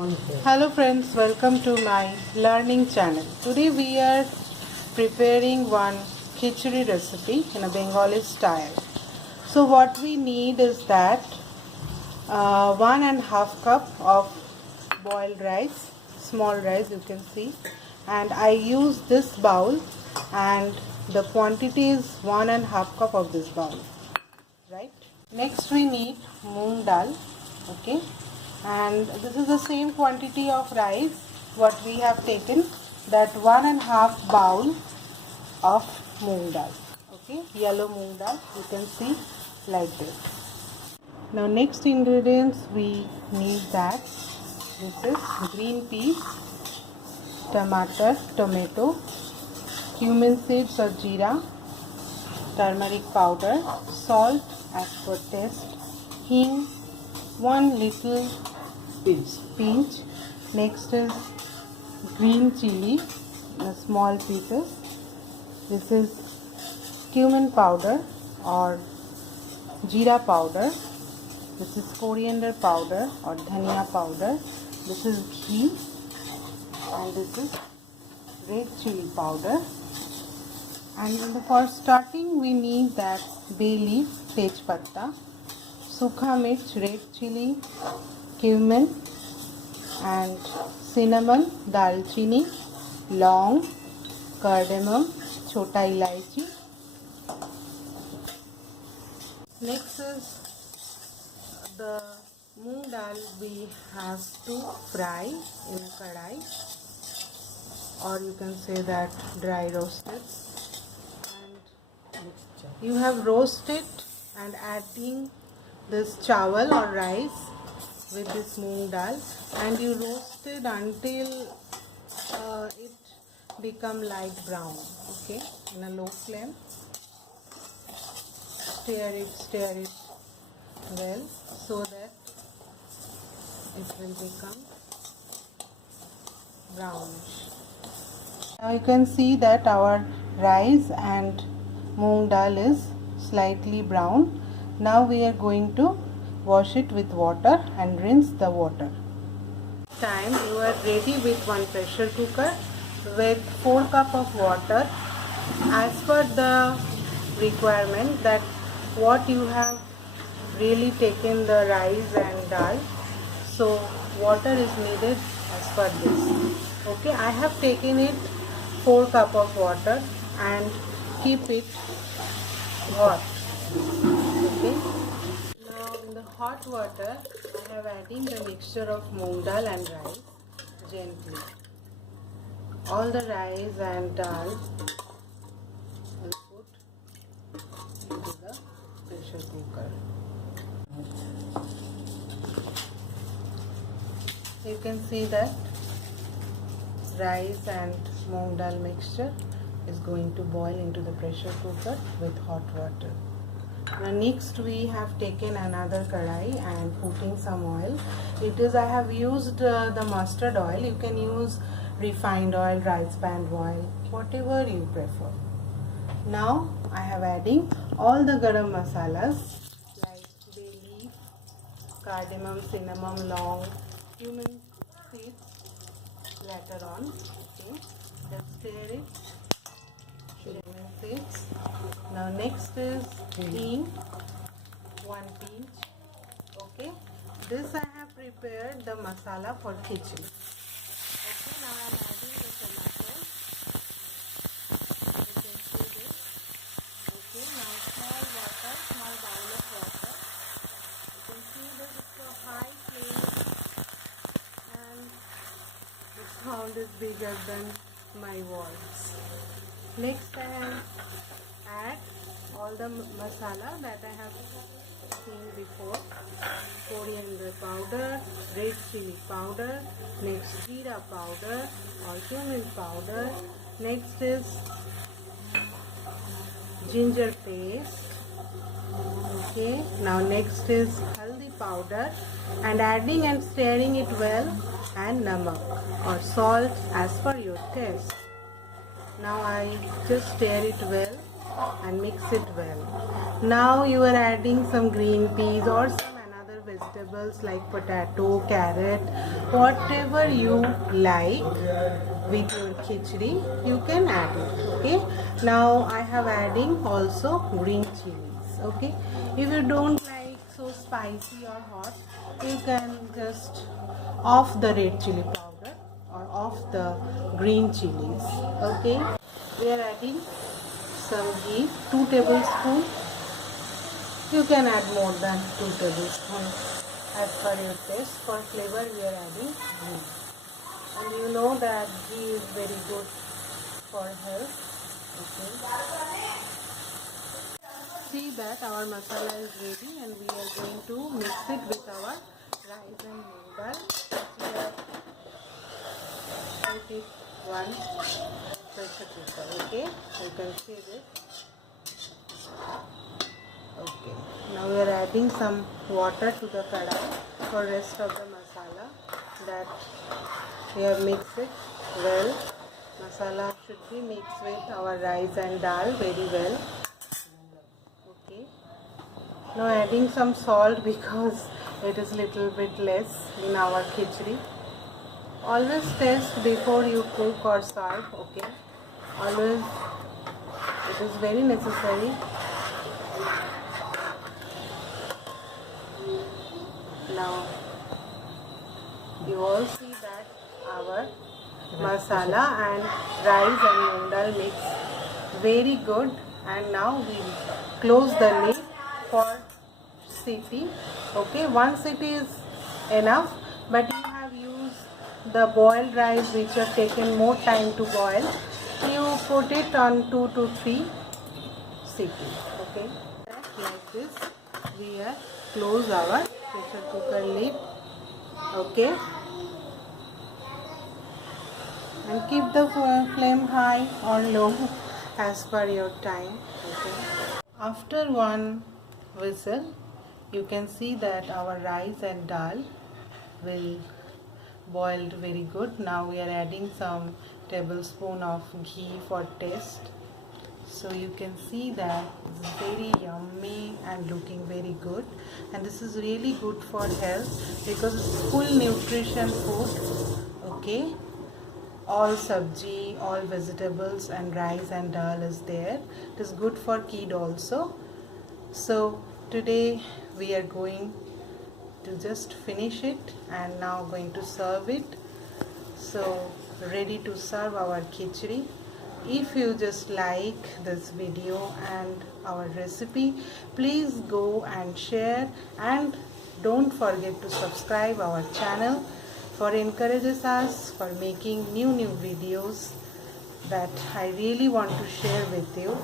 Hello friends, welcome to my learning channel. Today we are preparing one khichdi recipe in a Bengali style. So what we need is that 1.5 cup of boiled rice, small rice you can see, and I use this bowl and the quantity is 1.5 cup of this bowl, right? Next we need moong dal, okay, and this is the same quantity of rice what we have taken, that 1.5 bowl of moong dal, okay, yellow moong dal, you can see like this. Now next ingredients we need that this is green peas, tomato, cumin seeds or jeera, turmeric powder, salt as per taste, hing, one little pinch. Next is green chili, small pieces. This is cumin powder or jeera powder. This is coriander powder or dhania powder. This is ghee, and this is red chili powder. And for starting we need that bay leaf, tej patta, sukha mirch, red chili, cumin, and cinnamon, dalchini, long, cardamom, chota ilaichi. Next is the moong dal we have to fry in a kadai, or you can say that dry roasted. And you have roasted and adding this chawal or rice with this moong dal, and you roast it until it become light brown, okay, in a low flame. Stir it well so that it will become brownish. Now you can see that our rice and moong dal is slightly brown. Now we are going to wash it with water and rinse the water. Time you are ready with one pressure cooker with 4 cup of water as per the requirement, that what you have really taken the rice and dal, so water is needed as per this. Okay, I have taken it 4 cup of water and keep it hot. Okay, now in the hot water I have adding the mixture of moong dal and rice gently. All the rice and dal will put into the pressure cooker. You can see that rice and moong dal mixture is going to boil into the pressure cooker with hot water. Now next we have taken another kadai and putting some oil. I have used the mustard oil. You can use refined oil, rice bran oil, whatever you prefer. Now I have adding all the garam masalas like bay leaf, cardamom, cinnamon, long, cumin seeds later on. Okay, let's stir it. Cumin seeds. Now next is hing, 1 pinch. Okay, this I have prepared the masala for khichdi. Okay, now I am adding the tomatoes. You can see this. Okay, now small bowl of water. You can see that it's a high flame and the sound is bigger than my voice. Next I have add all the masala that I have seen before. Coriander powder, red chili powder, next jeera powder or cumin powder, next is ginger paste. Okay, now next is haldi powder, and adding and stirring it well, and namak or salt as per your taste. Now I just stir it well and mix it well. Now you are adding some green peas or some another vegetables like potato, carrot, whatever you like with your khichdi, you can add it. Okay, now I have adding also green chilies. Okay, if you don't like so spicy or hot, you can just off the red chili powder or off the green chilies. Okay, we are adding some ghee, 2 tablespoons. You can add more than 2 tablespoons as per your taste. For flavor we are adding ghee, and you know that ghee is very good for health. Okay, see that our masala is ready, and we are going to mix it with our rice and moong dal. We have put it one pressure cooker. Okay, you can see this. Okay, now we are adding some water to the kadai for rest of the masala, that we have mixed it well. Masala should be mixed with our rice and dal very well. Okay, now adding some salt because it is little bit less in our khichdi. Always taste before you cook or serve. Okay, always, it is very necessary. Now you all see that our masala and rice and moong dal mix very good, and now we close the lid for city. Okay, 1 city is enough, but you have used the boiled rice which have taken more time to boil. You put it on 2 to 3 cities. Okay, like this we have close our pressure cooker lid. Okay, and keep the flame high or low as per your time. Okay, after 1 whistle you can see that our rice and dal will boiled very good. Now we are adding some tablespoon of ghee for taste. So you can see that it's very yummy and looking very good, and this is really good for health because it's full nutrition food. Okay, all sabji, all vegetables and rice and dal is there. It is good for kid also. So today we are going to just finish it and now going to serve it. So ready to serve our khichdi. If you just like this video and our recipe, please go and share, and don't forget to subscribe our channel for encourages us for making new videos that I really want to share with you.